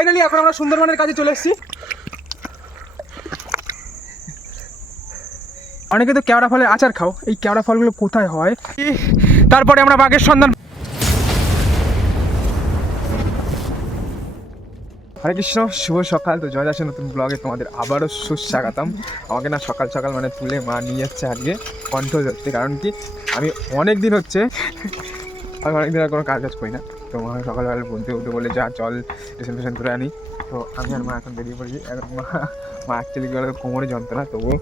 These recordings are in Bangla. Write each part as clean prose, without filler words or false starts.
ফাইনালি এখন আমরা সুন্দরবনের কাছে চলে এসেছি। অনেকে তো কেওড়া ফলের আচার খাও, এই কেওড়া ফলগুলো কোথায় হয়? তারপরে আমরা বাঘের সন্ধান। হরে কৃষ্ণ, শুভ সকাল। তো জয় দাসের নতুন ব্লগে তোমাদের আবারও সুস্বাগতম। আমাকে না সকাল সকাল মানে তুলে মা নিয়ে যাচ্ছে আজকে কন্ট্রোল করতে, কারণ কি আমি অনেক দিন হচ্ছে আমি অনেকদিন আর কোনো কাজ করি না। তো মা সকালবেলা বলতে উঠে বলে যা চল টেশন করে আনি। তো আমি আর মা এখন বেরিয়ে পড়েছি। এখন মা অ্যাকচুয়ালি কোমরে যন্ত্রণা, তবুও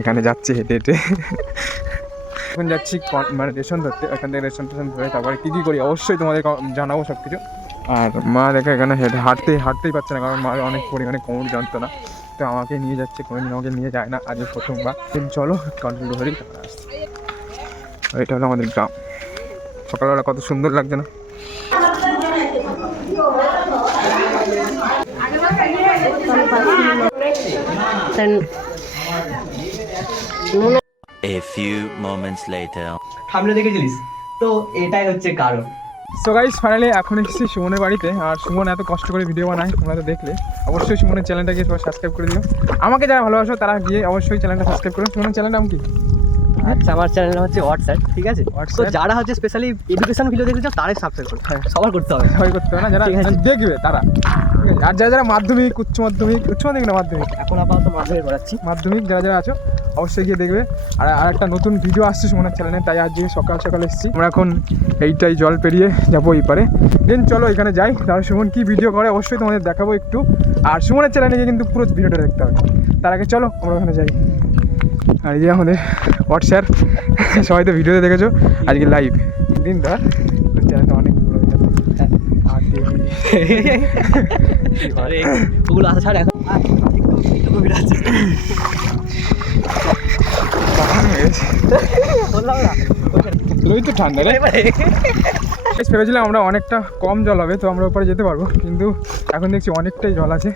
এখানে যাচ্ছি হেঁটে হেঁটে। এখন যাচ্ছি মানে রেশন ধরতে, এখান থেকে রেশন ধরে তারপরে কী কী করি অবশ্যই তোমাদের জানাবো সব কিছু। আর মা দেখে এখানে হাঁটতেই পারছে না, কারণ মার অনেক পরিমাণে কোমর যন্ত্রণা। তো আমাকে নিয়ে যাচ্ছে, কোনোদিন আমাকে নিয়ে যায় না, আজকে প্রথমবার। চলো কন্ট্রোল ধরি, তারপরে আসছি। এটা হলো আমাদের গ্রাম। সকালবেলা কত সুন্দর লাগছে না? A few moments later. সামনে দেখেছিলিস তো, এটাই হচ্ছে কারণ। সো গাইস ফাইনালি এখন এসেছি সুমনের বাড়িতে। আর সুমন এত কষ্ট করে ভিডিও বানায়, তোমরা তো দেখলে। অবশ্যই সুমনের চ্যানেলটাকে সবাই সাবস্ক্রাইব করে দিও। আমাকে যারা ভালোবাসো তারা গিয়ে অবশ্যই চ্যানেলটা সাবস্ক্রাইব করো। সুমনের চ্যানেলটা নাম কি? আচ্ছা, আমার চ্যানেল হচ্ছে হোয়াটসঅ্যাপ, ঠিক আছে? তো যারা হচ্ছে স্পেশালি এডুকেশন ভিডিও দেখতে চাও তারাই সাবস্ক্রাইব করো। হ্যাঁ, সবার করতে হবে, সবাই করতে হবে না, যারা দেখবে তারা। ঠিক আছে, আর যারা মাধ্যমিক উচ্চ মাধ্যমিক না মাধ্যমিক, এখন আপাতত মাধ্যমিক করাচ্ছি, মাধ্যমিক যারা আছো অবশ্যই গিয়ে দেখবে। আর একটা নতুন ভিডিও আসছে সুমনের চ্যানেলে, তাই আজকে সকাল সকাল এসেছি। আমরা এখন এইটাই জল পেরিয়ে যাবো এই পারে। দেন চলো এখানে যাই, তাহলে সুমন কী ভিডিও করে অবশ্যই তোমাদের দেখাবো একটু। আর সুমনের চ্যানেলে গিয়ে কিন্তু পুরো ভিডিওটা দেখতে হবে। তার আগে চলো আমরা ওখানে যাই। আর এই যে আমাদের হোয়াটসঅ্যাপ, সবাই তো ভিডিওতে দেখেছো, আজকে লাইভ দিন ধর চ্যানেলটা অনেক বড় হয়ে যাবে। ওগুলো আসা ছাড়, এখন ওই তো ঠান্ডা রে। ভেবেছিলাম আমরা অনেকটা কম জল হবে, তো আমরা ওপরে যেতে পারবো, কিন্তু এখন দেখছি অনেকটাই জল আছে।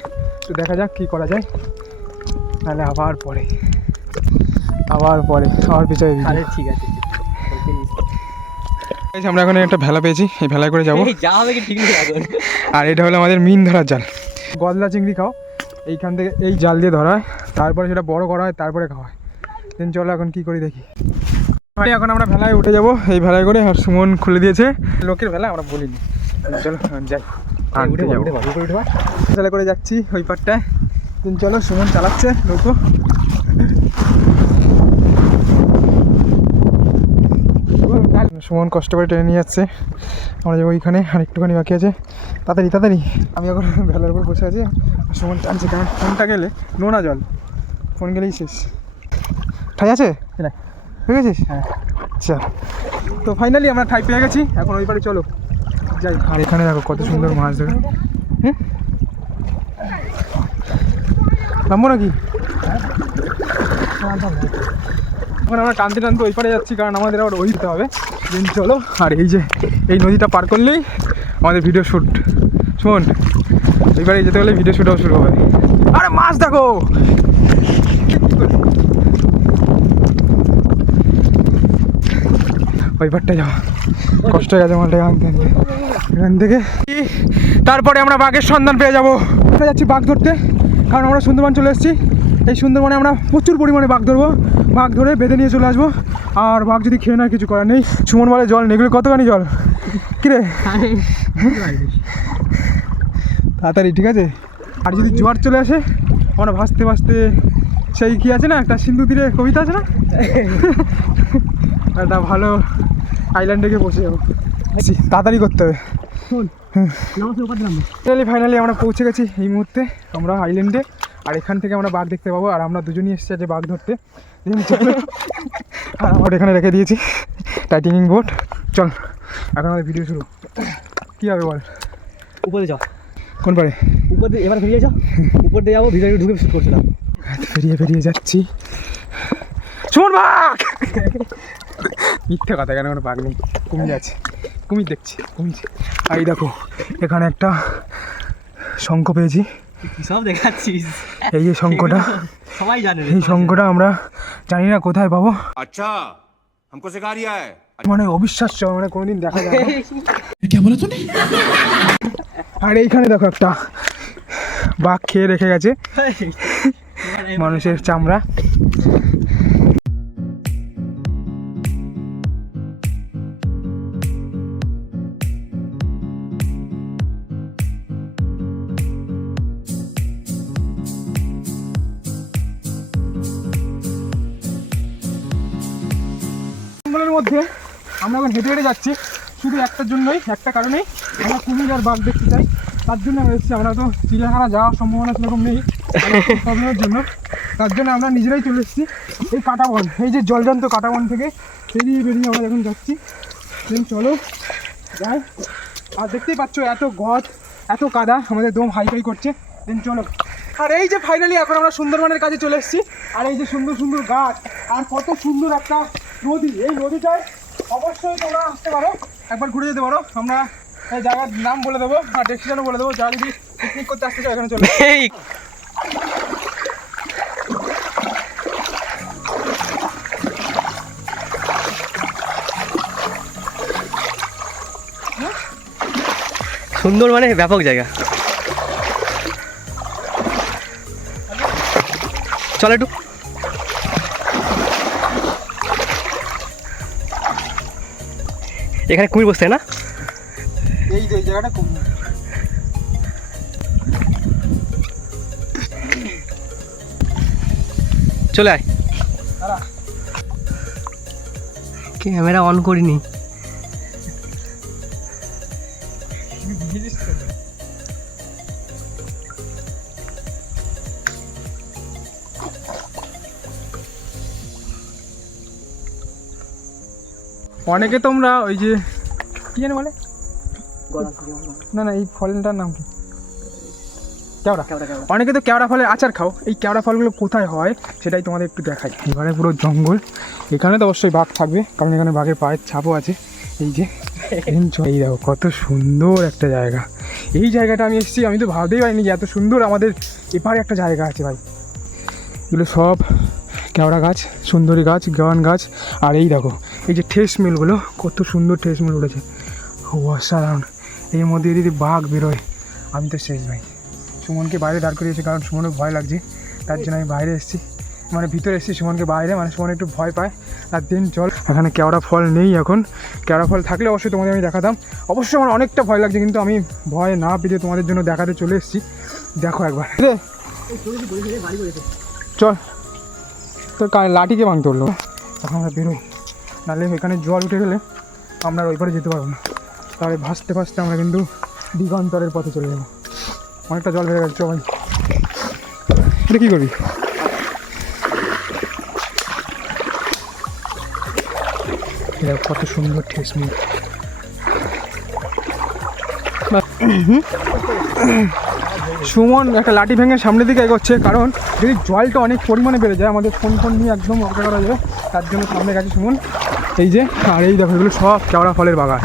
তো দেখা যাক কী করা যায়, নাহলে আবার পিছনে। ঠিক আছে, আমরা এখন একটা ভেলা পেয়েছি, এই ভেলায় করে যাবো। যা হবে কি ঠিক নেই এখন। আর এটা হলো আমাদের মিন ধরার জাল। গলদা চিংড়ি খাও, এইখান থেকে এই জাল দিয়ে ধরা হয়, তারপরে সেটা বড় করা হয়, তারপরে খাওয়া হয়। দেন চলো এখন কী করি দেখি। এখন আমরা ভেলায় উঠে যাবো, এই ভেলায় করে। আর সুমন খুলে দিয়েছে, লোকের ভেলা আমরা বলিনি। চলো যাই, ভেলা করে যাচ্ছি ওই পারটায়। দেন চলো, সুমন চালাচ্ছে নৌকো। সুমন কষ্ট করে টেনে নিয়ে যাচ্ছে, আমরা যাবো ওইখানে। আর একটুখানি বাকি আছে, তাড়াতাড়ি। আমি এখন ভেলার উপর বসে আছি, সুমন টানছে, কারণ ফোনটা গেলে নোনা জল, ফোন গেলেই শেষ। ঠাই আছে হয়ে গেছিস? হ্যাঁ, আচ্ছা। তো ফাইনালি আমরা ঠাই পেয়ে গেছি, এখন ওই পারে চলো যাই। আর এখানে দেখো কত সুন্দর মাছ দেখো। নামবো নাকি? এখন আমরা টানতে ওই পারে যাচ্ছি, কারণ আমাদের আবার ওই দিতে হবে। দিন চলো। আর এই নদীটা পার করলেই আমাদের ভিডিও শ্যুট। শোন, এইবারে যেতে গেলে ভিডিও শ্যুটও শুরু হবে। আরে মাছ দেখো, ওই পারটা যাওয়া কষ্ট হয়ে গেছে মালটা এখান থেকে। তারপরে আমরা বাঘের সন্ধান পেয়ে যাবো। আমরা যাচ্ছি বাঘ ধরতে, কারণ আমরা সুন্দরবন চলে এসেছি। এই সুন্দরবনে আমরা প্রচুর পরিমাণে বাঘ ধরবো, বাঘ ধরে বেঁধে নিয়ে চলে আসবো। আর বাঘ যদি খেয়ে নেয় কিছু করার নেই। সুমন বলে জল নেগুলো কতখানি জল কিরে, তাড়াতাড়ি, ঠিক আছে? আর যদি জোয়ার চলে আসে, আমরা ভাসতে ভাসতে সেই কী আছে না, একটা সিন্ধু তীরে কবিতা আছে না, একটা ভালো আইল্যান্ডে গিয়ে বসে যাবো। তাড়াতাড়ি করতে হবে। ফাইনালি আমরা পৌঁছে গেছি এই মুহূর্তে আমরা আইল্যান্ডে। আর এখান থেকে আমরা বাঘ দেখতে পাবো। আর আমরা দুজনই এসেছি যে বাঘ ধরতে। আর আমরা এখানে রেখে দিয়েছি টাইটেনিং বোট। চল এখন আমাদের ভিডিও শুরু। কী হবে বল? উপরে যাও। কোন পারে? উপর দিয়ে এবার ফিরিয়ে যাও, উপর দিয়ে যাবো, ভিতরে ঢুকে শুট করছিলাম। ফিরিয়ে যাচ্ছি। সুমন বাঘ! মিথ্যে কথা, কেন কোনো বাঘ নেই, কুমির আছে, কুমির দেখছি, কুমির। আর এই দেখো এখানে একটা শঙ্খ পেয়েছি। সব দেখাচ্ছিস? এই যে শঙ্খটা, সবাই জানে। এই শঙ্খটা আমরা জানি না কোথায় পাবো। আচ্ছা, हमको सिखा रिया है। মানে অবিশ্বাস্য, মানে কোনোদিন দেখা যায় না। আর এইখানে দেখো একটা বাঘ খেয়ে রেখে গেছে মানুষের চামড়া। জঙ্গলের মধ্যে আমরা এখন হেঁটে হেঁটে যাচ্ছি শুধু একটার জন্যই, একটা কারণেই আমরা কুমির আর বাঘ দেখতে চাই। তার জন্য আমরা এসেছি। আমরা তো চিড়িয়াখানা যাওয়ার সম্ভাবনা সেরকম নেই প্রবলেমের জন্য, তার জন্য আমরা নিজেরাই চলে এসেছি এই কাঁটাবন, এই যে জলজান্ত কাঁটাবন থেকে বেরিয়ে আমরা এখন যাচ্ছি। দেন চলো যাই। আর দেখতেই পাচ্ছ এত গদ, এত কাদা, আমাদের দম হাইফাই করছে। দেন চলো। আর এই যে ফাইনালি এখন আমরা সুন্দরবনের কাছে চলে এসেছি। আর এই যে সুন্দর সুন্দর গাছ আর কত সুন্দর একটা নদী, এই নদীটায় অবশ্যই তোমরা আসতে পারো, একবার ঘুরে যেতে পারো। আমরা এই জায়গার নাম বলে দেবো আর ডেস্টিনেশনও বলে দেবো, যারা যদি পিকনিক করতে আসতে চাও এখানে চলে। সুন্দর মানে ব্যাপক জায়গা। চল একটু। এখানে কুমির বসছে না? এই যে জায়গাটা কুমির। চলে আয়। ক্যামেরা অন করিনি। অনেকে তোমরা ওই যে কি জানি বলে, না এই ফলটার নাম কি, কেওড়া। অনেকে তো কেওড়া ফলের আচার খাও। এই কেওড়া ফলগুলো কোথায় হয় সেটাই তোমাদের একটু দেখাই। এবারে পুরো জঙ্গল, এখানে তো অবশ্যই বাঘ থাকবে কারণ এখানে বাঘের পায়ের ছাপও আছে। এই যে এই দেখো কত সুন্দর একটা জায়গা। এই জায়গাটা আমি এসেছি, আমি তো ভাবতেই পারিনি যে এত সুন্দর আমাদের এপারে একটা জায়গা আছে ভাই। এগুলো সব কেওড়া গাছ, সুন্দরী গাছ, গাওয়ান গাছ। আর এই দেখো এই যে ঠেস মিলগুলো, কত সুন্দর ঠেস মিল উঠেছে, অসাধারণ। এর মধ্যে যদি বাঘ বেরোয় আমি তো শেষ ভাই। সুমনকে বাইরে দাঁড় করিয়েছি কারণ সুমনের ভয় লাগছে, তার জন্য আমি বাইরে এসেছি, মানে ভিতরে এসেছি সুমনকে বাইরে, মানে সুমন একটু ভয় পায়। আর দিন চল, এখানে কেওড়া ফল নেই এখন। কেওড়া ফল থাকলে অবশ্যই তোমাদের আমি দেখাতাম। অবশ্যই আমার অনেকটা ভয় লাগছে, কিন্তু আমি ভয় না পেয়ে তোমাদের জন্য দেখাতে চলে এসেছি। দেখো একবার চল, তোর লাঠিকে ভাঙতে হলো। এখন আমরা বেরোই, নাহলে এখানে জল উঠে গেলে আমরা ওই পারে যেতে পারবো না। তাহলে ভাসতে ভাসতে আমরা কিন্তু দিগন্তরের পথে চলে যাবো। অনেকটা জল বেড়ে গেছে ভাই, এটা কী করবি? এটা কত সুন্দর ঠেস নেই। সুমন একটা লাঠি ভেঙে সামনের দিকে এগোচ্ছে, কারণ যদি জলটা অনেক পরিমাণে বেড়ে যায় আমাদের ফোন নিয়ে একদম অপেক্ষা করা যাবে, তার জন্য সামনে গেছে সুমন। এই যে, আর এই দেখো এগুলো সব কেওড়া ফলের বাগান,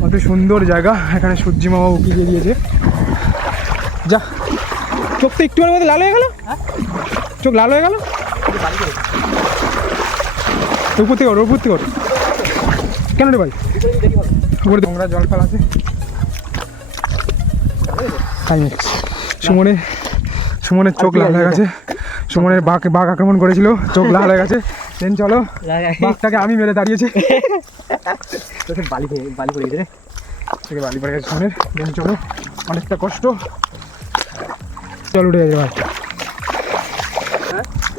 কত সুন্দর জায়গা। এখানে সূর্যি মামা উকি দিয়ে দিয়েছে। যা, চোখ তো একটুখানির মধ্যে লাল হয়ে গেল, চোখ লাল হয়ে গেল। উপর থেকে ওর উপর থেকে ওর কেন রে ভাই? উপরে নোংরা জল ফেলা আছে। সুমনের চোখ লাল হয়ে গেছে। সুমনের বাঘ আক্রমণ করেছিল, চোখ লাল হয়ে গেছে। দেন চলো, বাঘটাকে আমি মেরে দাঁড়িয়েছি। বালি পড়ে গেছে রে, থেকে বালি পড়ে গেছে সুমনের। দেন চলো, অনেকটা কষ্ট। চল উঠে গেছে ভাই,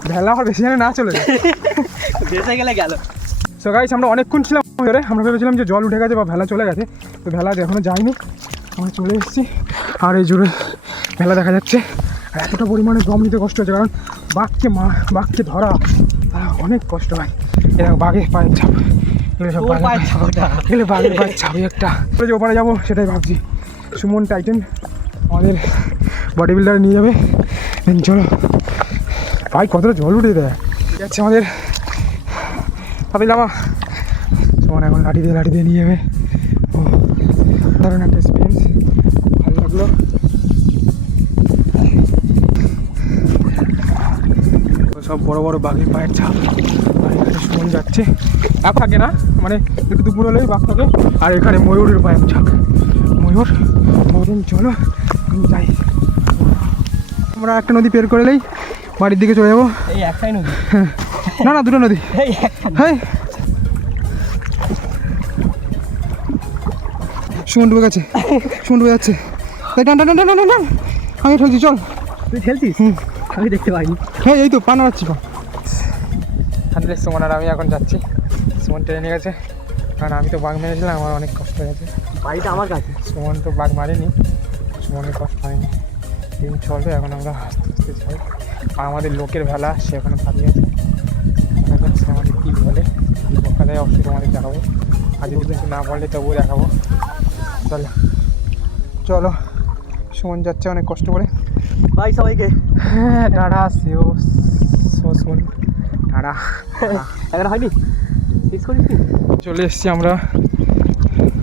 ভেলা আর বেশি জানে না চলে যায়, বেঁচে গেলে গেল। সো গাইস, আমরা অনেকক্ষণ ছিলাম ধরে, আমরা ভেবেছিলাম যে জল উঠে গেছে বা ভেলা চলে গেছে, তো ভেলা এখনো যায়নি, আমরা চলে এসেছি। আর এই জুড়ে ভেলা দেখা যাচ্ছে। আর এতটা পরিমাণে দম নিতে কষ্ট হচ্ছে, কারণ বাঘকে ধরা অনেক কষ্ট হয়। এরকম বাঘের পায়ের ছাপ, এগুলো সব এগুলো বাঘের পায়ের ছাপই একটা। যে ওপারে যাবো সেটাই ভাবছি। সুমন টাইটেন আমাদের বডি বিল্ডারে নিয়ে যাবে। চলো ভাই, কতটা জল উঠে দেয় যাচ্ছে আমাদের পাপিলামা। সুমন এখন লাঠি দিয়ে নিয়ে যাবে। ও দারুণ একটা এক্সপিরিয়েন্স, ভালো লাগলো। সব বড় বড় বাঘের পায়ের ছাপ। আর এখানে সুমন যাচ্ছে, বাঘ থাকে না, মানে একটু দুপুর হলেই বাঘ থাকে। আর এখানে ময়ূরের পায়ের ছাপ, ময়ূর। চলো যাই। আমরা একটা নদী পের করলেই বাড়ির দিকে চলে যাবো। এই একটাই নদী? না না, দুটো নদী। এই একটা। হ্যাঁ, সুমন ডুবে গেছে, সুমন ডুবে যাচ্ছে। এই টান টান টান টান টান টান। আমি ঠেলছি, চল। তুই খেলছিস? আমি দেখতে পাইনি। হ্যাঁ, এই তো পা নাড়াচ্ছি পা। হান্ড্রেড সুমন আর আমি এখন যাচ্ছি। সুমন ট্রেনে গেছে, কারণ আমি তো বাঘ মেরেছিলাম, আমার অনেক কষ্ট হয়ে গেছে। বাড়িটা আমার কাছে। সুমন তো বাঘ মারেনি, সুমনের কষ্ট হয়নি। দিন চলবে, এখন আমরা আস্তে আস্তে যাই। আর আমাদের লোকের ভেলা, সে ওখানে দাঁড়িয়ে আছে। এখন সে আমাদের কী বলে, কী বকা দেয় অবশ্যই তোমাদের দেখাবো। আর যদি কিছু না বললে তবুও দেখাবো। চলো চলো, সুমন যাচ্ছে অনেক কষ্ট করে। বাই সবাইকে। হ্যাঁ, টাটা, সেও সুমন, টাটা। এখন হয়নি, শেষ করিস নি? চলে এসছি আমরা,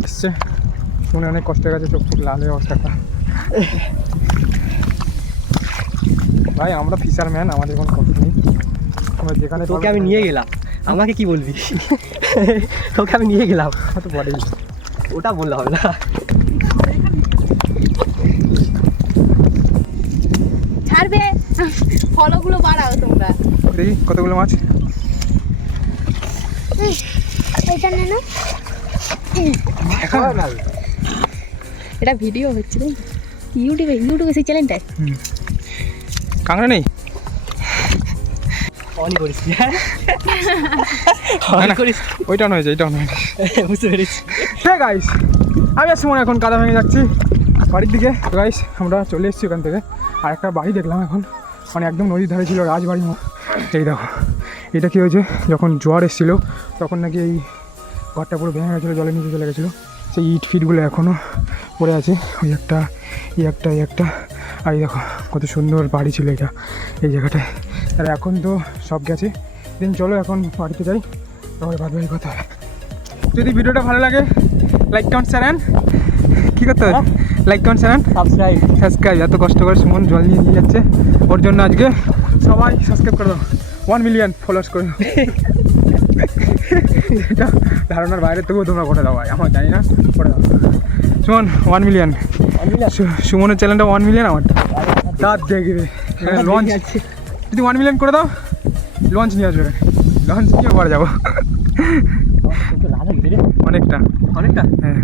এসছে। শুনে অনেক কষ্ট হয়ে গেছে, চোখ চোখ লাল হয়ে অবস্থাটা। ভাই আমরা ফিশারম্যান, আমাদের কোনো কষ্ট নেই। আমরা যেখানে তোকে আমি নিয়ে গেলাম, আমাকে কি বলবি? তোকে আমি নিয়ে গেলাম, হয়তো বলেই ওটা বললে হবে না। ছাড়বে, ফলগুলো বাড়াও তোমরা। দেখি কতগুলো মাছ। এটা নে না, এটা ভিডিও হচ্ছে তাই তো? ইউটিউবে সেই চ্যানেলটায় কাঁকড়া নেই? অনই করিস না, না, করিস, ওইটা নয়, এইটা নয়। বুঝতে পেরেছি। হ্যাঁ গাইস, আমি আর সুমন এখন কাদা ভেঙে যাচ্ছি বাড়ির দিকে। গাইস আমরা চলে এসেছি ওখান থেকে, আর একটা বাড়ি দেখলাম এখন, মানে একদম নদীর ধারে ছিল, রাজবাড়ি। এই দেখো, এটা কী হয়েছে, যখন জোয়ার এসেছিলো তখন নাকি এই ঘরটা পুরো ভেঙে গেছিলো, জলের নিচে চলে গেছিলো। সেই ইট ফিটগুলো এখনও পড়ে আছে, ওই একটা, এই একটা, এই একটা। আর এই দেখো কত সুন্দর বাড়ি ছিল এটা, এই জায়গাটায়। আর এখন তো সব গেছে। দিন চলো এখন বাড়িতে যাই, তাহলে বাদ বাকি কথা হবে। যদি ভিডিওটা ভালো লাগে, লাইক কমেন্ট শেয়ার, কী করতে হবে? Like comment share, subscribe. এত কষ্ট করে সুমন জল নিয়ে যাচ্ছে, ওর জন্য আজকে সবাই সাবস্ক্রাইব করে দাও। 1 মিলিয়ন ফলোয়ার্স করে দাও। এটা ধারণার বাইরে, তবুও তোমরা করে দাও ভাই, আমার জানি না, করে দাও। সুমন 1 মিলিয়ন, সুমনের চ্যানেলটা 1 মিলিয়ন, আমার দাঁত দেখবে লঞ্চ। যদি 1 মিলিয়ন করে দাও, লঞ্চ নিয়ে আসবে, লঞ্চ নিয়ে পরে যাবো। অনেকটা অনেকটা। হ্যাঁ।